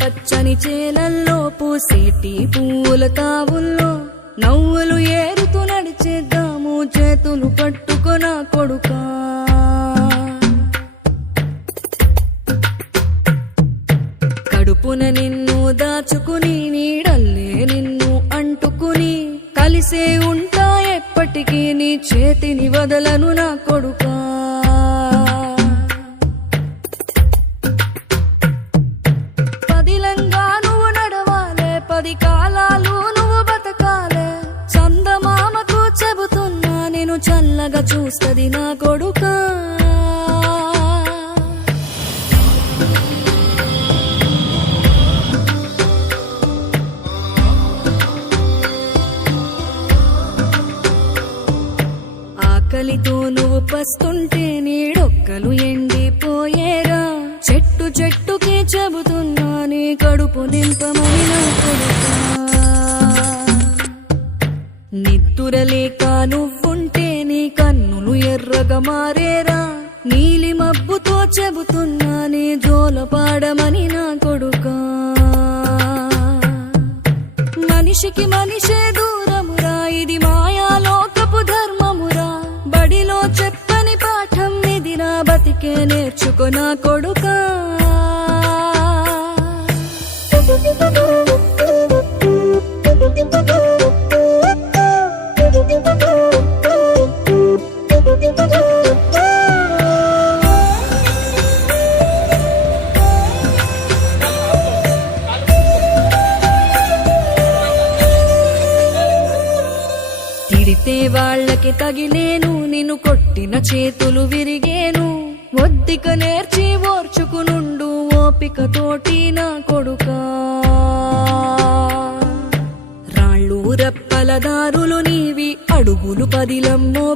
పచ్చని చేలల్లో పూసేటి పూల తావుల్లో నవ్వులు ఏరుతూ నడిచేద్దాము చేతులు పట్టుకొన కొడుకా. కడుపున నిన్ను దాచుకుని నీడల్లే నిన్ను అంటుకుని కలిసే ఉంటా ఎప్పటికీ నీ చేతిని వదలను నా కొడుకా. పదిలంగా నువ్వు నడవాలే, 10 కాలాలు నువ్వు బతకాలే. చందమామకు చెబుతున్నా నేను చల్లగా చూస్తది నా కొడుకా. ఆకలితో నువ్వు పస్తుంటే నీడొక్కలు ఎండిపోయేరా. చెట్టు చెట్టుకి చెబుతున్నా నీ కడుపు నింపమని నా కొడుకా. నిద్దురలేక నువ్వుంటే నీ కన్నులు ఎర్రగా మారేరా. నీలి మబ్బుతో చెబుతున్నా నీ జోల పాడమని నా కొడుకా. మనిషికి మనిషే దూరమురా, ఇది మాయాలోకపు ధర్మమురా. బడిలో చెప్పని పాఠం ఇదిరా, బతికే నేర్చుకో నా కొడుకా. తిడితే వాళ్ళకి తగిలేను, నిన్ను కొట్టిన చేతులు విరిగేను. ఒద్దిక నేర్చి ఓర్చుకునుండు ఓపికతోటి నా కొడుకా. రాళ్ళు రప్పల దారులు నీవి, అడుగులు 10 లమ్మో